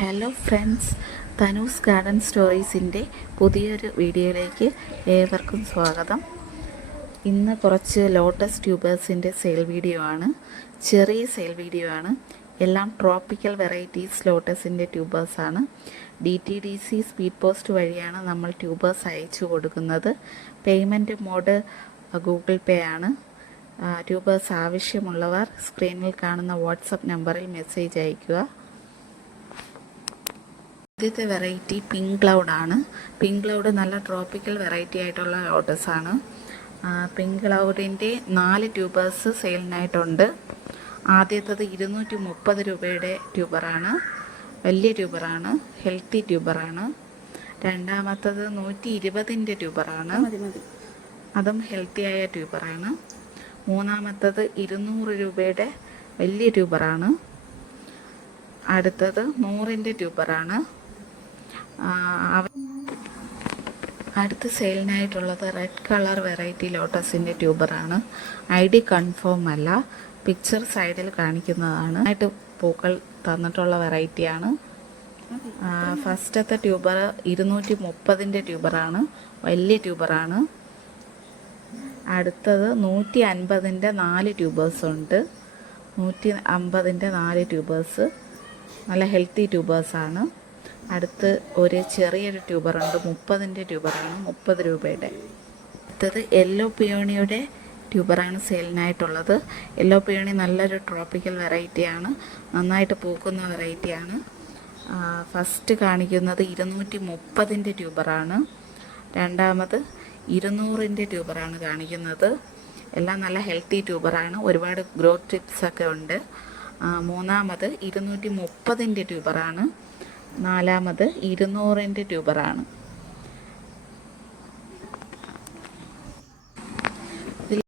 Hello friends, Tanu's garden സ്റ്റോറീസിൻ്റെ പുതിയൊരു വീഡിയോയിലേക്ക് ഏവർക്കും സ്വാഗതം. ഇന്ന് കുറച്ച് ലോട്ടസ് ട്യൂബേഴ്സിൻ്റെ സെയിൽ വീഡിയോ ആണ്. ചെറിയ സെയിൽ വീഡിയോ ആണ്. എല്ലാം ട്രോപ്പിക്കൽ വെറൈറ്റീസ് ലോട്ടസിൻ്റെ ട്യൂബേഴ്സാണ്. DTDC സ്പീഡ് പോസ്റ്റ് വഴിയാണ് നമ്മൾ ട്യൂബേഴ്സ് അയച്ചു കൊടുക്കുന്നത്. പേയ്മെൻറ്റ് മോഡ് ഗൂഗിൾ പേ ആണ്. ട്യൂബേഴ്സ് ആവശ്യമുള്ളവർ സ്ക്രീനിൽ കാണുന്ന വാട്സപ്പ് നമ്പറിൽ മെസ്സേജ് അയയ്ക്കുക. ആദ്യത്തെ വെറൈറ്റി പിങ്ക് ക്ലൗഡ് ആണ്. പിങ്ക് ക്ലൗഡ് നല്ല ട്രോപ്പിക്കൽ വെറൈറ്റി ആയിട്ടുള്ള ലോട്ടസാണ്. Pink ക്ലൗഡിൻ്റെ 4 tubers സെയിലിനായിട്ടുണ്ട്. ആദ്യത്തേത് 230 രൂപയുടെ ട്യൂബറാണ്. വലിയ ട്യൂബറാണ്, ഹെൽത്തി ട്യൂബറാണ്. രണ്ടാമത്തത് 120ൻ്റെ ട്യൂബറാണ്, അതും ഹെൽത്തിയായ ട്യൂബറാണ്. മൂന്നാമത്തത് 200 രൂപയുടെ വലിയ ട്യൂബറാണ്. അടുത്തത് 100ൻ്റെ ട്യൂബറാണ്. അടുത്ത സെയിലിനായിട്ടുള്ളത് റെഡ് കളർ വെറൈറ്റി ലോട്ടസിൻ്റെ ട്യൂബറാണ്. ID കൺഫേം അല്ല, പിക്ചർ സൈഡിൽ കാണിക്കുന്നതാണ്. ആയിട്ട് പൂക്കൾ തന്നിട്ടുള്ള വെറൈറ്റിയാണ്. ഫസ്റ്റത്തെ ട്യൂബർ 230ൻ്റെ ട്യൂബറാണ്, വലിയ ട്യൂബറാണ്. അടുത്തത് 150ൻ്റെ 4 ട്യൂബേഴ്സുണ്ട്. 150ൻ്റെ 4 ട്യൂബേഴ്സ് നല്ല ഹെൽത്തി ട്യൂബേഴ്സാണ്. അടുത്ത് ഒരു ചെറിയൊരു ട്യൂബറുണ്ട്, 30ൻ്റെ ട്യൂബറാണ്, 30 രൂപയുടെ. അടുത്തത് യെല്ലോ പിയോണിയുടെ ട്യൂബറാണ് സെയിലിനായിട്ടുള്ളത്. യെല്ലോ പിയോണി നല്ലൊരു ട്രോപ്പിക്കൽ വെറൈറ്റിയാണ്, നന്നായിട്ട് പൂക്കുന്ന വെറൈറ്റിയാണ്. ഫസ്റ്റ് കാണിക്കുന്നത് 230ൻ്റെ ട്യൂബറാണ്. രണ്ടാമത് 200ൻ്റെ ട്യൂബറാണ് കാണിക്കുന്നത്. എല്ലാം നല്ല ഹെൽത്തി ട്യൂബറാണ്, ഒരുപാട് ഗ്രോത്ത് ടിപ്സൊക്കെ ഉണ്ട്. മൂന്നാമത് 230ൻ്റെ ട്യൂബറാണ്. നാലാമത് 200ൻ്റെ ട്യൂബറാണ്.